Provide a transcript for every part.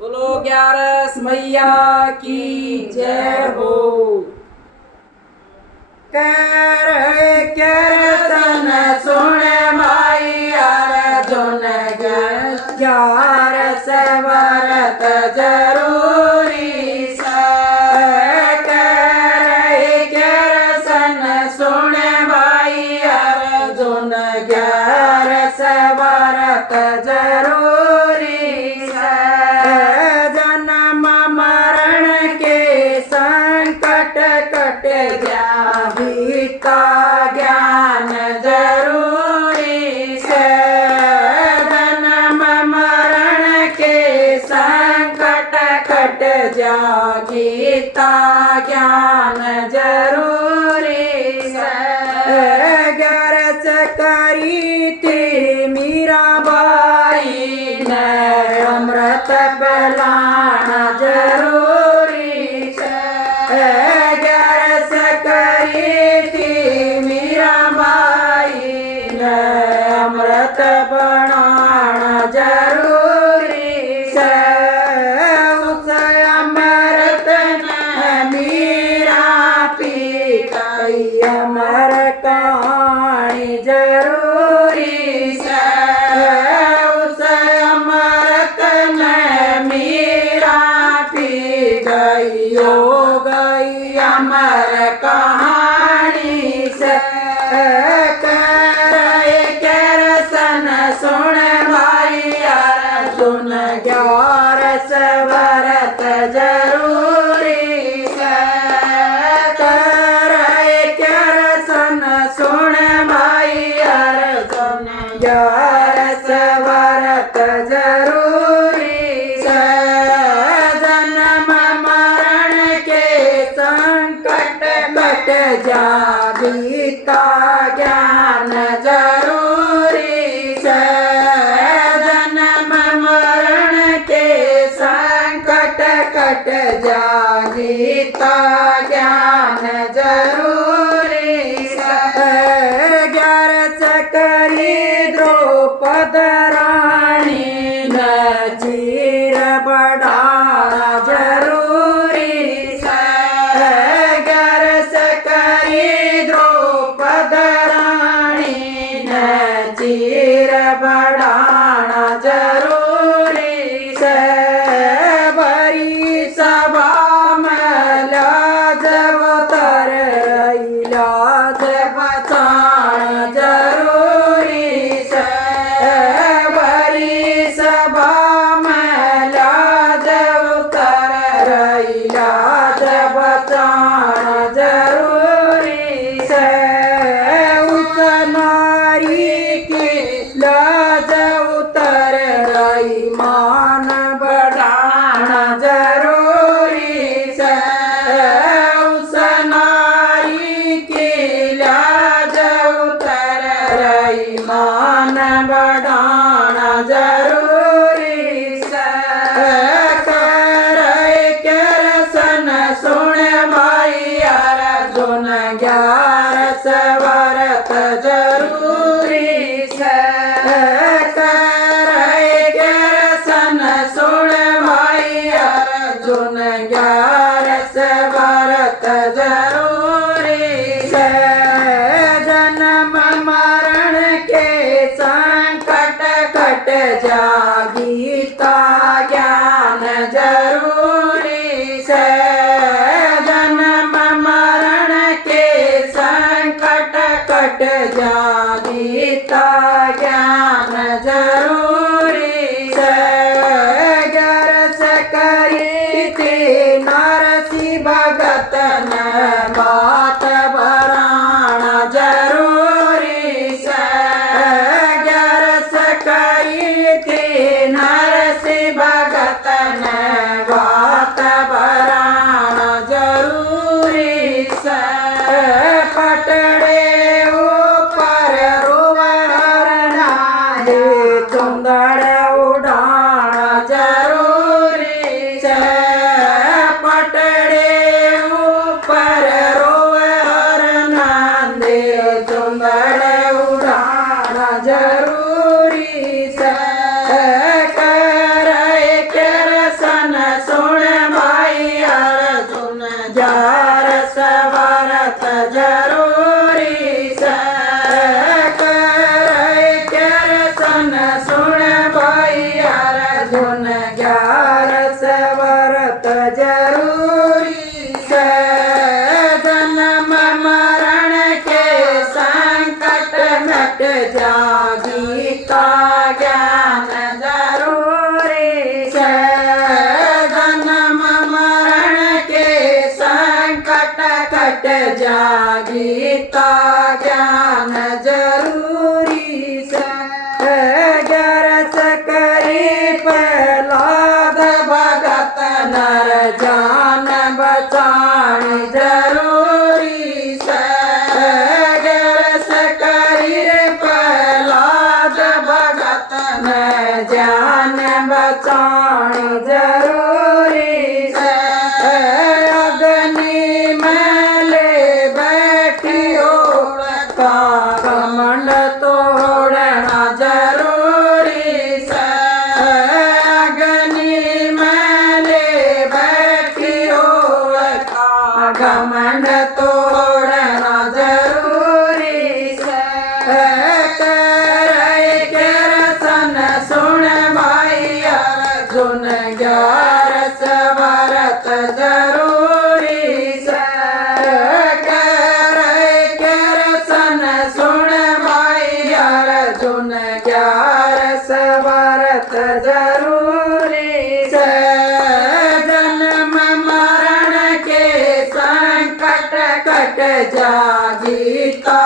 बोलो 11 मैया की जय हो। कीर्तन सुन माई अर्जुन 11 व्रत जरूरी कीर्तन सुन माई अर्जुन 11 व्रत जरूरी जन्म मरण के संकट कट जाहि का ज्ञान जरूरी है। जन्म मरण के संकट कट जाहि का ज्ञान जरूरी है। गरज करी थी मीराबाई ने अमृत पिलाना जरूरी है। गरज करी थी मीराबाई ने अमृत बनाना जरूरी है। उस अमृत ने मीरा पी कई अमर कहानी जरूरी है। उस अमृत ने मीरा पी गई हो गई अमर कहानी से। कीर्तन सुन भाई अर्जुन 11 व्रत जरूरी है। कीर्तन सुन भाई अर्जुन 11 व्रत जरूरी है। जन्म मरण के संकट कट जाहि का ज्ञान जरूरी है। जन्म मरण के संकट कट जाहि का ज्ञान जरूरी है। 11 करी द्रौपद रानी न चीर बढ़ाना जरूरी है। 11 करी द्रौपद रानी न चीर बढ़ाना जरूरी है। बड़ी सभा में लाज अवतर लाज बचाना जरूरी है। बड़ी सभा में लाज अवतर लाज बचाना जरूरी है। उस नारी की लाज उतर रही मान बढ़ाना जरूरी है। उस नारी की लाज उतर रही मान बढ़ाना जरूरी है। कीर्तन सुन भाई अर्जुन 11 व्रत जरूरी है। कीर्तन सुन भाई अर्जुन 11 व्रत जरूरी है। जन्म मरण के संकट कट जाहि का ज्ञान जरूरी है। जन्म मरण के संकट कट जाहि का ज्ञान जरूरी है। 11 करी थी नरसी भगत ने बात बराना जरूरी है। 11 करी थी नरसी जान बचानी जरूरी से गरस करी रे प्रहलाद भगत ने जान बचानी जरूरी से अग्नि में ले बैठी ओढ़ता घमंड तोड़ना जरूरी से अग्नि में ले बैठी ओढ़ता घमंड तोड़ना जरूरी से करे के रसन सुन भाई अर्जुन ग्यारस भरत जरूरी से करे के रसन सुन भाई अर्जुन ग्यारस भरत जरूरी से जन्म मरण के संकट कट जा गीता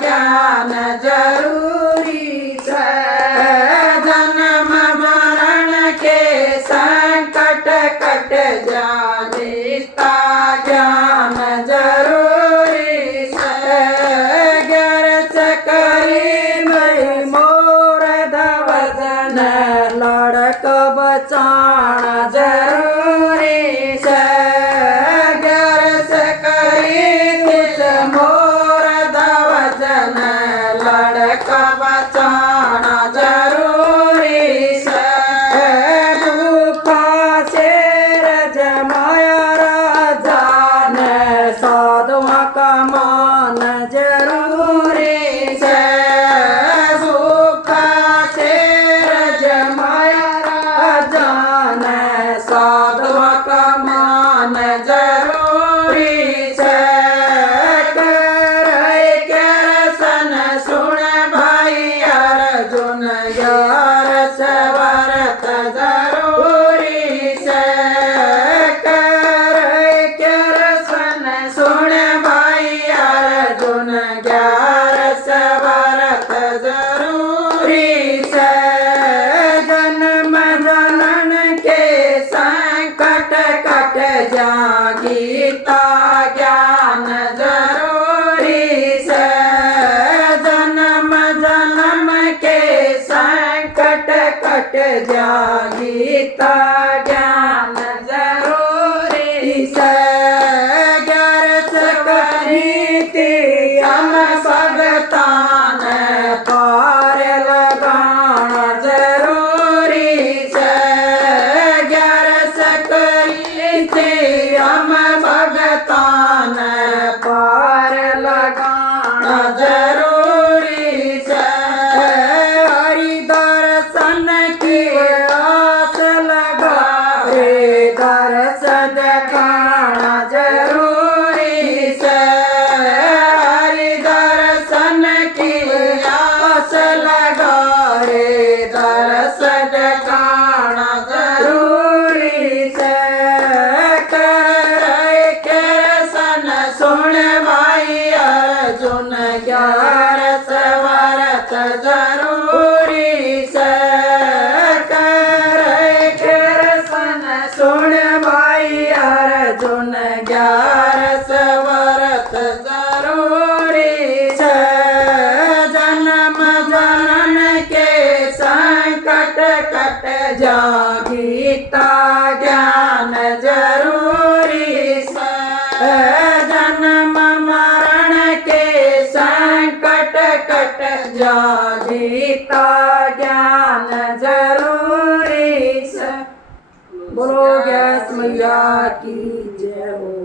ज्ञान जरूरी से जन्म मरण के संकट कट जा गीता ज्ञान जरूरी से गरज करी मई मोर धवजन लड़क बचाना जरूरी से गरज करी तिस मोर धवजन लड़क बचाना जरूरी से भूखा शेर जमाया राजा ने साधुआ का मान जरूरी से भूखा शेर जमाया राजा ने साधुआ का मान जरूरी से करे के रसन सुन भाई अर्जुन ग्यारस भरत जरूरी से करे के रसन सुन भाई अर्जुन ग्यारस भरत जरूरी से जन्म जनन के संकट कट जा गीता ज्ञान जरूरी से जन्म जन्म के संकट कट जा गीता ज्ञान जरूरी से ग्यारस करी हम भगतान पार लगाना जरूरी से ग्यारस करी हम भगतान पार लगाना जरूरी से हरि दर्शन की आस लगा रे दर्श दिखाना जरूरी से हरि दर्शन की आस लगा रे दर्श दिखाना जरूरी से करे के रसन सुन भाई अर्जुन ग्यारस भरत जरूरी से करे के रसन सुन भाई अर्जुन ग्यारस भरत जरूरी से जन्म जनन के संकट कट जा गीता ज्ञान जरूरी से जन्म मरण के संकट कट जा गीता ज्ञान जरूरी से बोलो गैस मैया की जय हो।